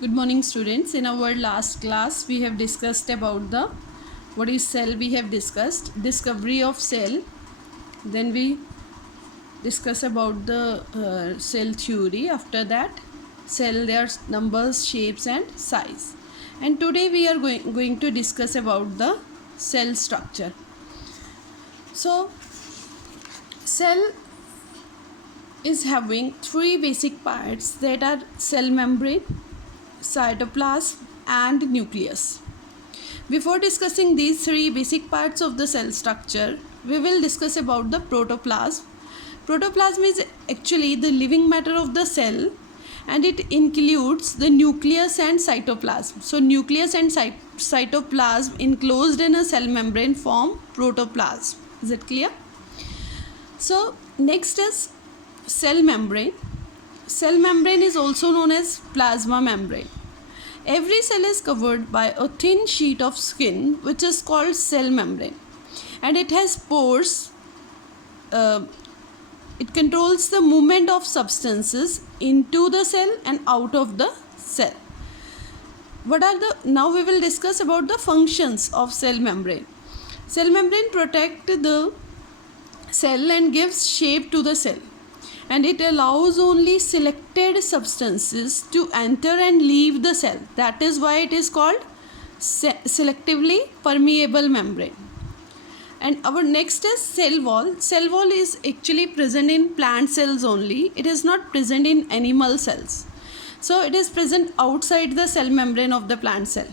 Good morning, students. In our last class we have discussed about the what is cell. We have discussed discovery of cell. Then we discuss about the cell theory. After that, cell, their numbers, shapes and size. And today we are going to discuss about the cell structure. So cell is having three basic parts, that are cell membrane, cytoplasm and nucleus. Before discussing these three basic parts of the cell structure, we will discuss about the protoplasm. Protoplasm is actually the living matter of the cell, and it includes the nucleus and cytoplasm. So nucleus and cytoplasm enclosed in a cell membrane form protoplasm. Is it clear? So next is cell membrane. Cell membrane is also known as plasma membrane. Every cell is covered by a thin sheet of skin which is called cell membrane, and it has pores. It controls the movement of substances into the cell and out of the cell. Now we will discuss about the functions of cell membrane. Cell membrane protects the cell and gives shape to the cell, and it allows only selected substances to enter and leave the cell. That is why it is called selectively permeable membrane. And our next is cell wall. Cell wall is actually present in plant cells only. It is not present in animal cells. So it is present outside the cell membrane of the plant cell.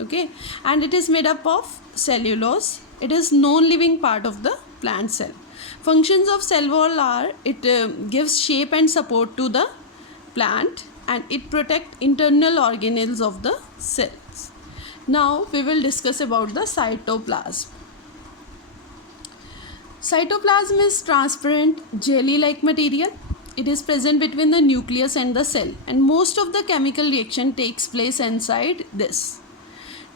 Okay, and it is made up of cellulose. It is non-living part of the plant cell. Functions of cell wall are, it gives shape and support to the plant, and it protects internal organelles of the cells. Now we will discuss about the cytoplasm. Cytoplasm is transparent jelly-like material. It is present between the nucleus and the cell, and most of the chemical reaction takes place inside this.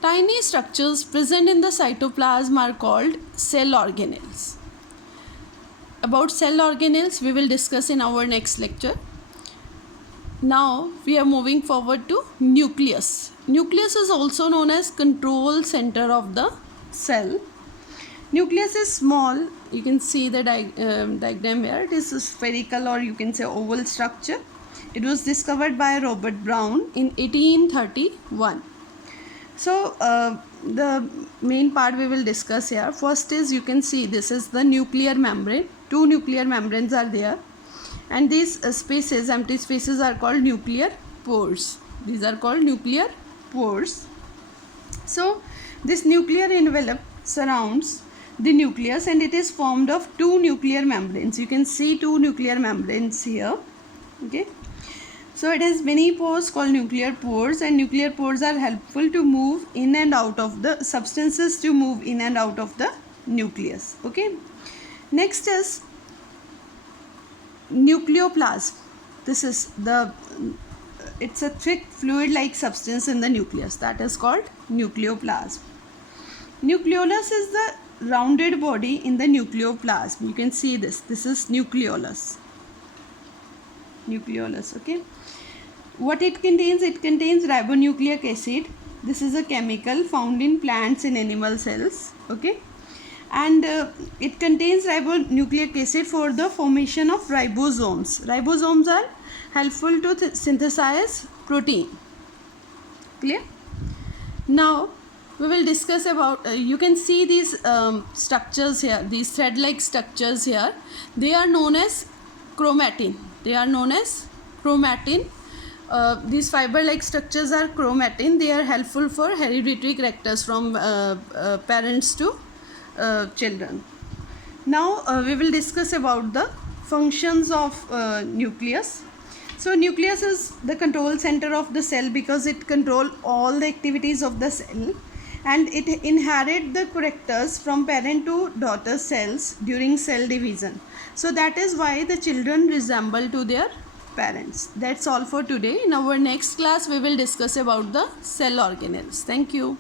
Tiny structures present in the cytoplasm are called cell organelles. About cell organelles we will discuss in our next lecture. Now we are moving forward to nucleus. Nucleus is also known as control center of the cell. Nucleus is small. You can see the diagram here. It is a spherical, or you can say oval structure. It was discovered by Robert Brown in 1831. So the main part we will discuss here. First is, you can see this is the nuclear membrane. Two nuclear membranes are there, and these spaces, empty spaces, are called nuclear pores. These are called nuclear pores. So this nuclear envelope surrounds the nucleus, and it is formed of two nuclear membranes. You can see two nuclear membranes here. Okay, so it has many pores called nuclear pores, and nuclear pores are helpful to move in and out of the substances, to move in and out of the nucleus. Okay, next is nucleoplasm. This is it's a thick fluid-like substance in the nucleus, that is called nucleoplasm. Nucleolus is the rounded body in the nucleoplasm. You can see this is nucleolus. Okay, what it contains? It contains ribonucleic acid. This is a chemical found in plants and animal cells. Okay, and it contains ribonucleic acid for the formation of ribosomes. Ribosomes are helpful to synthesize protein. Clear? Now we will discuss about, you can see these structures here, these thread-like structures here. They are known as chromatin. These fiber-like structures are chromatin. They are helpful for hereditary characters from parents to children. Now we will discuss about the functions of nucleus. So nucleus is the control center of the cell because it controls all the activities of the cell, and it inherits the characters from parent to daughter cells during cell division. So that is why the children resemble to their parents. That's all for today. In our next class we will discuss about the cell organelles. Thank you.